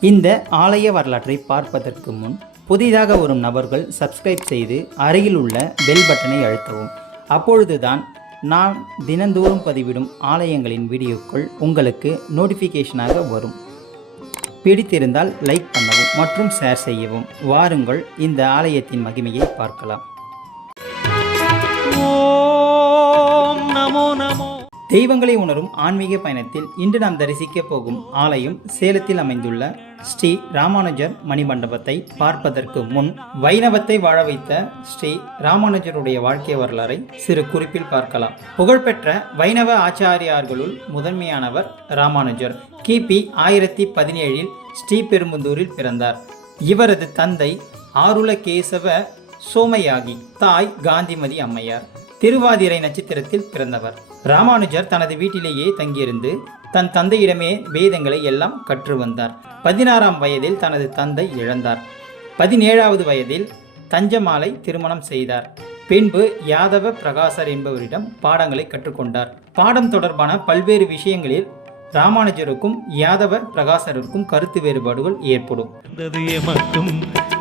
இந்த ஆலய வரலாற்றை பார்ப்பதற்கு முன் புதிதாக வரும் நபர்கள் சப்ஸ்கிரைப் செய்து அருகில் உள்ள பெல் பட்டனை அழுத்தவும். அப்பொழுதுதான் நான் தினந்தோறும் பதிவிடும் ஆலயங்களின் வீடியோக்கள் உங்களுக்கு நோட்டிஃபிகேஷனாக வரும். பிடித்திருந்தால் லைக் பண்ணவும் மற்றும் ஷேர் செய்யவும். வாருங்கள் இந்த ஆலயத்தின் மகிமையை பார்க்கலாம். ஓம் நமோ நமோ. தெய்வங்களை உணரும் ஆன்மீக பயணத்தில் இன்று நாம் தரிசிக்க போகும் ஆலயம் சேலத்தில் அமைந்துள்ள ஸ்ரீ ராமானுஜர் மணிமண்டபத்தை பார்ப்பதற்கு முன் வைணவத்தை வாழ வைத்த ஸ்ரீ ராமானுஜருடைய வாழ்க்கை வரலாறை சிறு குறிப்பில் பார்க்கலாம். புகழ்பெற்ற வைணவ ஆச்சாரியார்களுள் முதன்மையானவர் ராமானுஜர். கிபி ஆயிரத்தி பதினேழில் ஸ்ரீபெரும்புதூரில் பிறந்தார். இவரது தந்தை ஆருலகேசவ சோமையாகி தாய் காந்திமதி அம்மையார். திருவாதிரை நட்சத்திரத்தில் பிறந்தவர். ராமானுஜர் தனது வீட்டிலேயே தங்கியிருந்து தன் தந்தையிடமே வேதங்களை எல்லாம் கற்று வந்தார். பதினாறாம் வயதில் தனது தந்தை இழந்தார். பதினேழாவது வயதில் தஞ்சமாலை திருமணம் செய்தார். பின்பு யாதவ பிரகாசர் என்பவரிடம் பாடங்களை கற்றுக்கொண்டார். பாடம் தொடர்பான பல்வேறு விஷயங்களில் ராமானுஜருக்கும் யாதவ பிரகாசருக்கும் கருத்து வேறுபாடுகள் ஏற்படும்.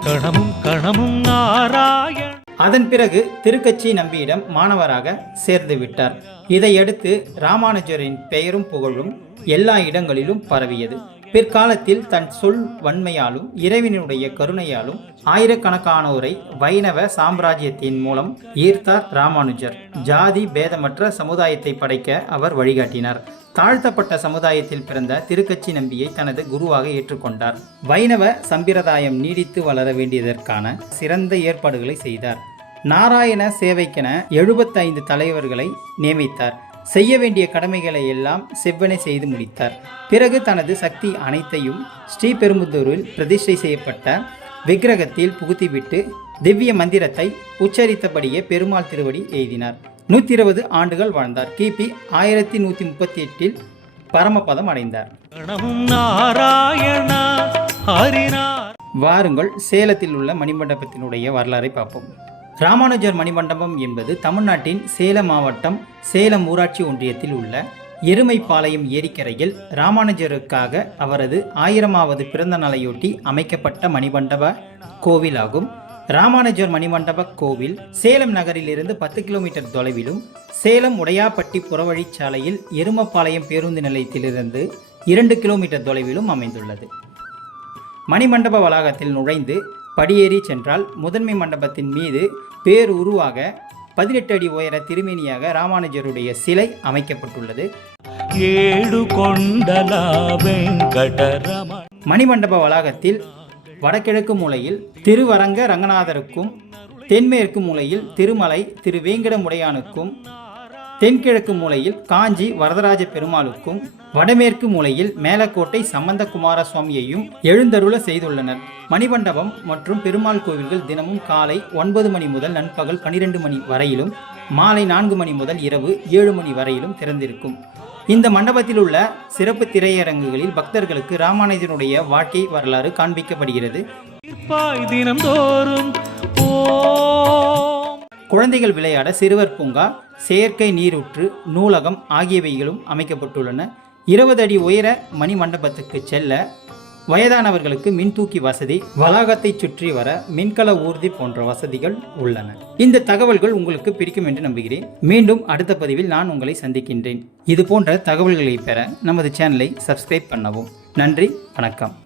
கணமும் கணமும் நாராயண். அதன் பிறகு திருக்கட்சி நம்பியிடம் மாணவராக சேர்ந்து விட்டார். இதையடுத்து ராமானுஜரின் பெயரும் புகழும் எல்லா இடங்களிலும் பரவியது. பிற்காலத்தில் தன் சொல் வன்மையாலும் இறைவனுடைய கருணையாலும் ஆயிரக்கணக்கானோரை வைணவ சாம்ராஜ்யத்தின் மூலம் ஈர்த்தார் ராமானுஜர். ஜாதி பேதமற்ற சமுதாயத்தை படைக்க அவர் வழிகாட்டினார். தாழ்த்தப்பட்ட சமுதாயத்தில் பிறந்த திருக்கட்சி நம்பியை தனது குருவாக ஏற்றுக்கொண்டார். வைணவ சம்பிரதாயம் நீடித்து வளர வேண்டியதற்கான சிறந்த ஏற்பாடுகளை செய்தார். நாராயண சேவைக்கென எழுபத்தைந்து தலைவர்களை நியமித்தார். செய்ய வேண்டிய கடமைகளை எல்லாம் செவ்வனை செய்து முடித்தார். பிறகு தனது சக்தி அனைத்தையும் ஸ்ரீபெரும்புதூரில் பிரதிஷ்டை செய்யப்பட்ட விக்கிரகத்தில் புகுத்திவிட்டு திவ்ய மந்திரத்தை உச்சரித்தபடியே பெருமாள் திருவடி எய்தினார். நூற்றி இருபது ஆண்டுகள் வாழ்ந்தார். கிபி ஆயிரத்தி நூற்றி முப்பத்தி எட்டில் பரமபதம் அடைந்தார். வாருங்கள் சேலத்தில் உள்ள மணிமண்டபத்தினுடைய வரலாறை பார்ப்போம். ராமானுஜர் மணிமண்டபம் என்பது தமிழ்நாட்டின் சேலம் மாவட்டம் சேலம் ஊராட்சி ஒன்றியத்தில் உள்ள எருமைப்பாளையம் ஏரிக்கரையில் ராமானுஜருக்காக அவரது ஆயிரமாவது பிறந்த நாளையொட்டி அமைக்கப்பட்ட மணிமண்டப கோவில் ஆகும் ராமானுஜர் மணிமண்டப கோவில் சேலம் நகரிலிருந்து பத்து கிலோமீட்டர் தொலைவிலும் சேலம் உடையாப்பட்டி புறவழிச்சாலையில் எருமப்பாளையம் பேருந்து நிலையத்திலிருந்து இரண்டு கிலோமீட்டர் தொலைவிலும் அமைந்துள்ளது. மணிமண்டப வளாகத்தில் நுழைந்து படியேறி சென்றால் முதன்மை மண்டபத்தின் மீது பேர் உருவாக பதினெட்டு அடி உயர திருமேனியாக ராமானுஜருடைய சிலை அமைக்கப்பட்டுள்ளது. மணிமண்டப வளாகத்தில் வடகிழக்கு மூலையில் திருவரங்க ரங்கநாதருக்கும் தென்மேற்கு மூலையில் திருமலை திரு வேங்கடமுடையானுக்கும் தென்கிழக்கு மூலையில் காஞ்சி வரதராஜ பெருமாளுக்கும் வடமேற்கு மூலையில் மேலக்கோட்டை சம்பந்தகுமார சுவாமியையும் எழுந்தருள செய்துள்ளனர். மணிமண்டபம் மற்றும் பெருமாள் கோவில்கள் தினமும் காலை ஒன்பது மணி முதல் நண்பகல் பனிரெண்டு மணி வரையிலும் மாலை நான்கு மணி முதல் இரவு ஏழு மணி வரையிலும் திறந்திருக்கும். இந்த மண்டபத்தில் உள்ள சிறப்பு திரையரங்குகளில் பக்தர்களுக்கு ராமானுஜனுடைய வாழ்க்கை வரலாறு காண்பிக்கப்படுகிறது. தினம்தோறும் குழந்தைகள் விளையாட சிறுவர் பூங்கா செயற்கை நீரூற்று நூலகம் ஆகியவைகளும் அமைக்கப்பட்டுள்ளன. இருபது அடி உயர மணி மண்டபத்துக்கு செல்ல வயதானவர்களுக்கு மின்தூக்கி வசதி வளாகத்தை சுற்றி வர மின்கல ஊர்தி போன்ற வசதிகள் உள்ளன. இந்த தகவல்கள் உங்களுக்கு பிடிக்கும் என்று நம்புகிறேன். மீண்டும் அடுத்த பதிவில் நான் உங்களை சந்திக்கின்றேன். இது போன்ற தகவல்களை பெற நமது சேனலை சப்ஸ்கிரைப் பண்ணவும். நன்றி வணக்கம்.